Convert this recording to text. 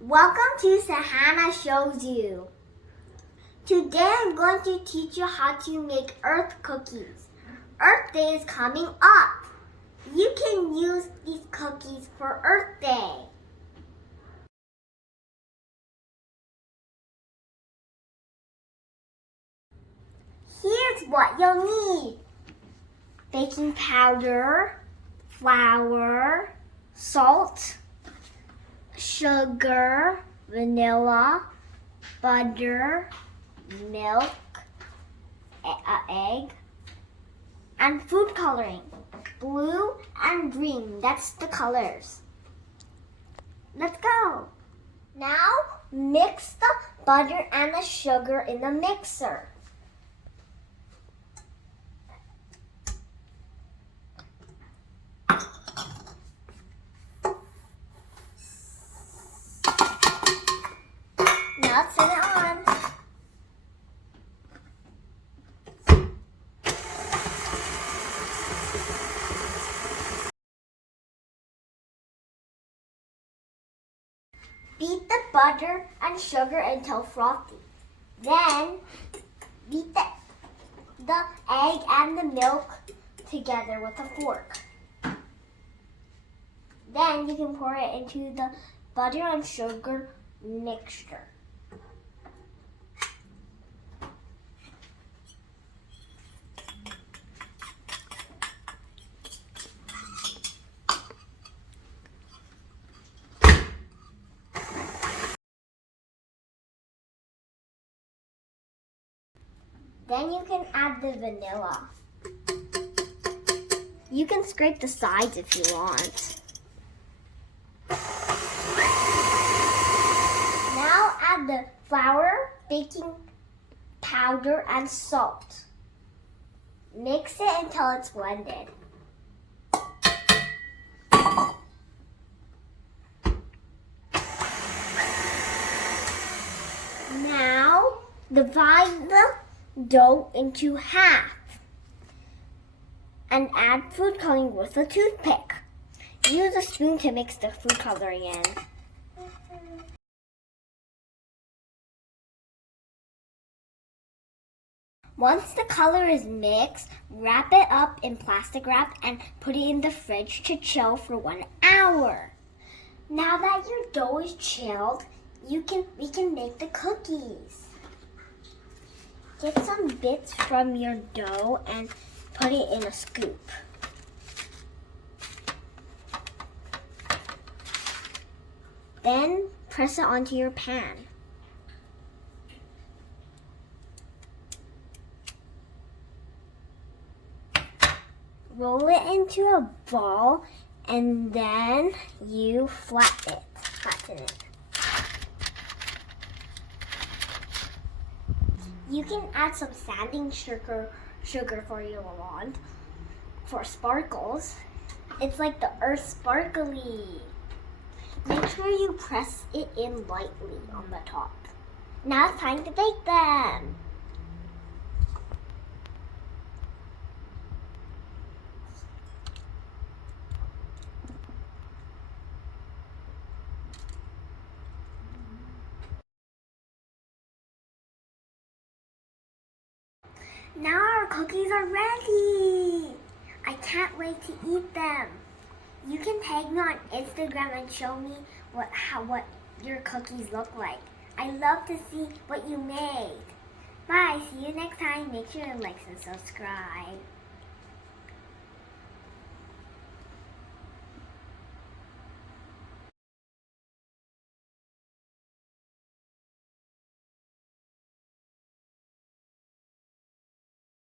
Welcome to Sahana Shows You. Today I'm going to teach you how to make Earth cookies. Earth Day is coming up. You can use these cookies for Earth Day. Here's what you'll need. Baking powder, flour, salt, sugar, vanilla, butter, milk, egg, and food coloring. Blue and green, that's the colors. Let's go. Now mix the butter and the sugar in the mixer. Now turn it on. Beat the butter and sugar until frothy. Then beat the egg and the milk together with a fork. Then you can pour it into the butter and sugar mixture. Then you can add the vanilla. You can scrape the sides if you want. Now add the flour, baking powder, and salt. Mix it until it's blended. Now divide the dough into half and add food coloring with a toothpick. Use a spoon to mix the food coloring in. Once the color is mixed, wrap it up in plastic wrap and put it in the fridge to chill for 1 hour. Now that your dough is chilled, we can make the cookies. Get some bits from your dough and put it in a scoop. Then press it onto your pan. Roll it into a ball and then you flatten it. You can add some sanding sugar for your wand for sparkles. It's like the Earth sparkly. Make sure you press it in lightly on the top. Now it's time to bake them. Now our cookies are ready. I can't wait to eat them. You can tag me on Instagram and show me what your cookies look like. I love to see what you made. Bye. See you next time. Make sure to like and subscribe.